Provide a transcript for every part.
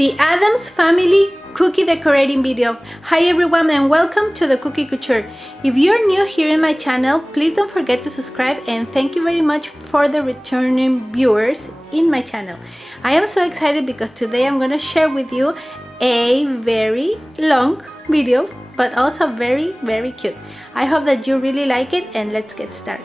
the Addams family cookie decorating video. Hi everyone and welcome to the Cookie Couture. If you're new here in my channel, please don't forget to subscribe, and thank you very much for the returning viewers in my channel. I am so excited because today I'm going to share with you a very long video, but also very cute. I hope that you really like it, and let's get started.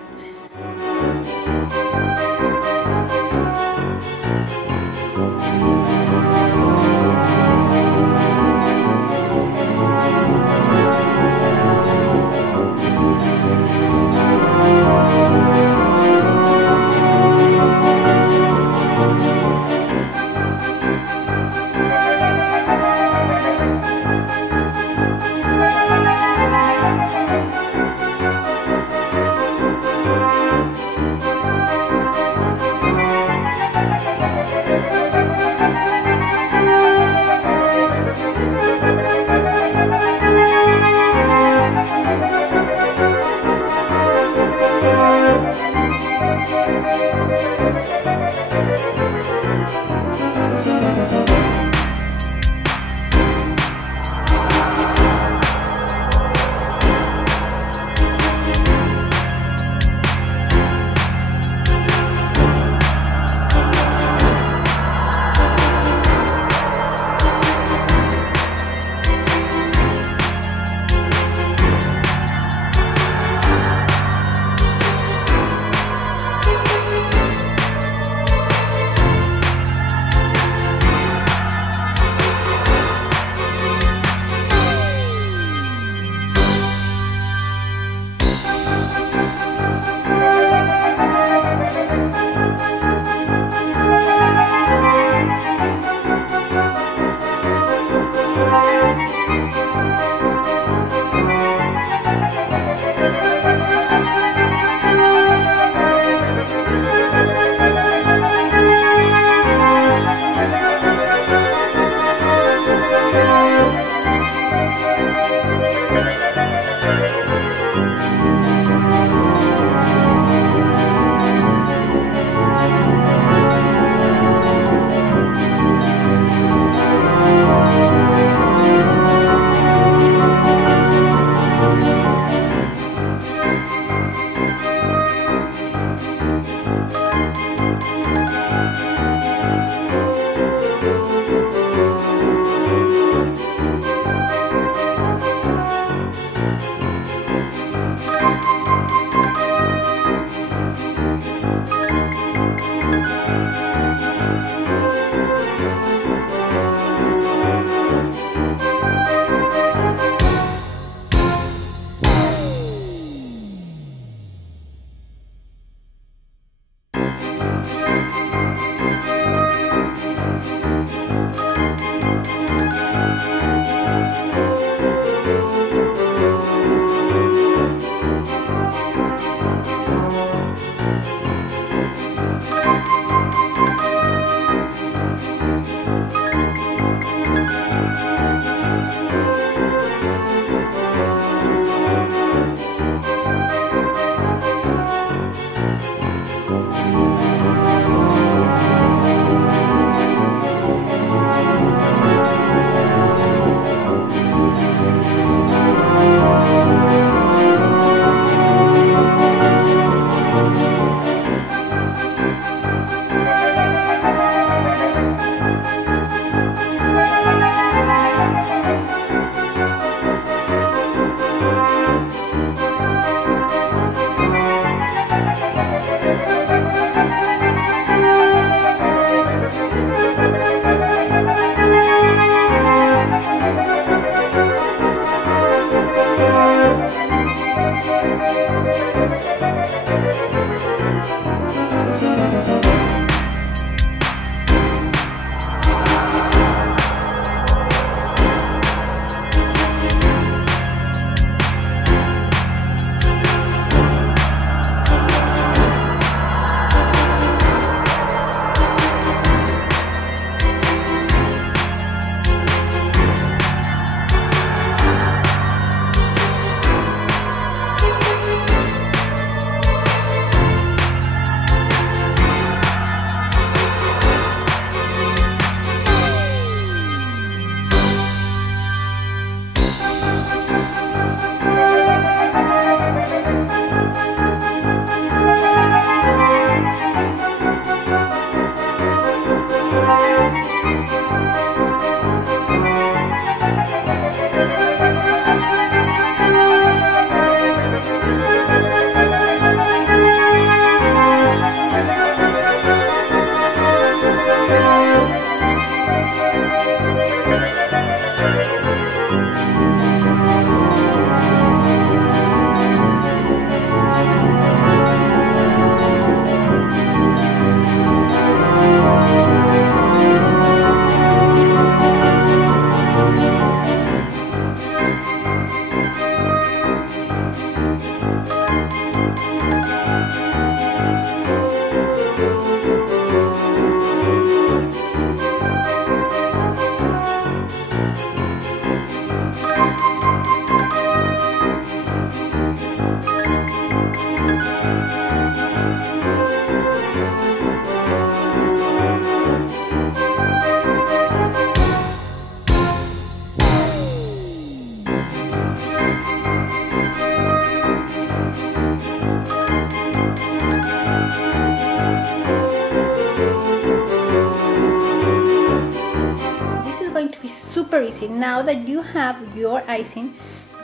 super easy. Now that you have your icing,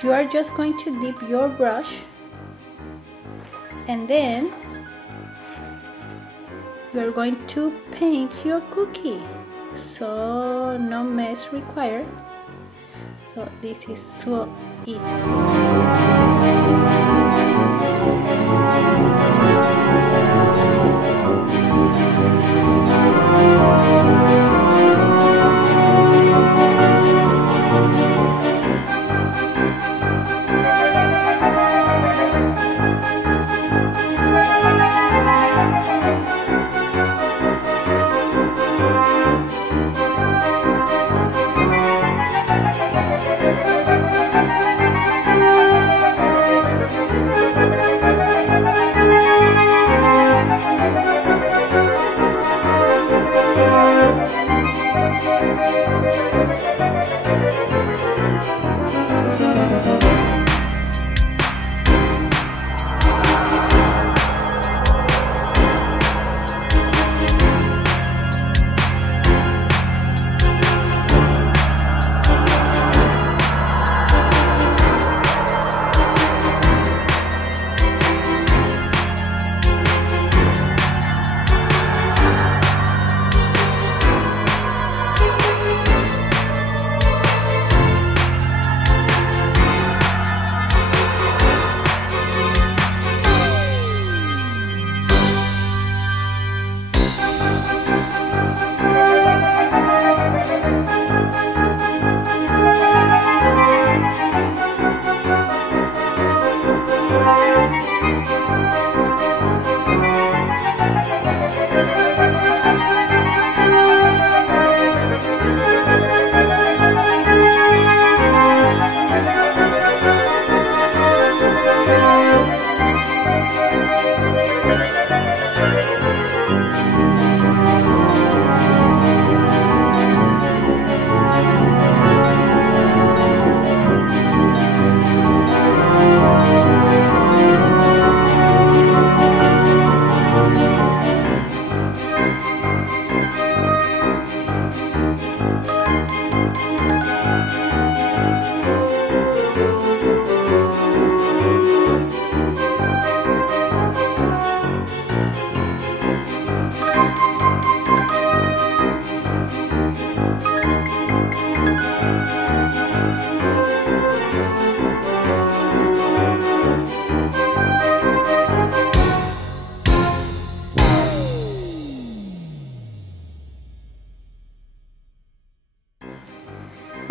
you are just going to dip your brush and then you're going to paint your cookie. So no mess required. So this is so easy.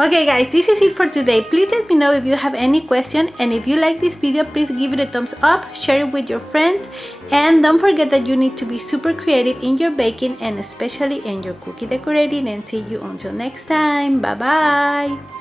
Okay guys, this is it for today. Please let me know if you have any question, and if you like this video, please give it a thumbs up, share it with your friends, and don't forget that you need to be super creative in your baking and especially in your cookie decorating, and see you until next time. Bye bye.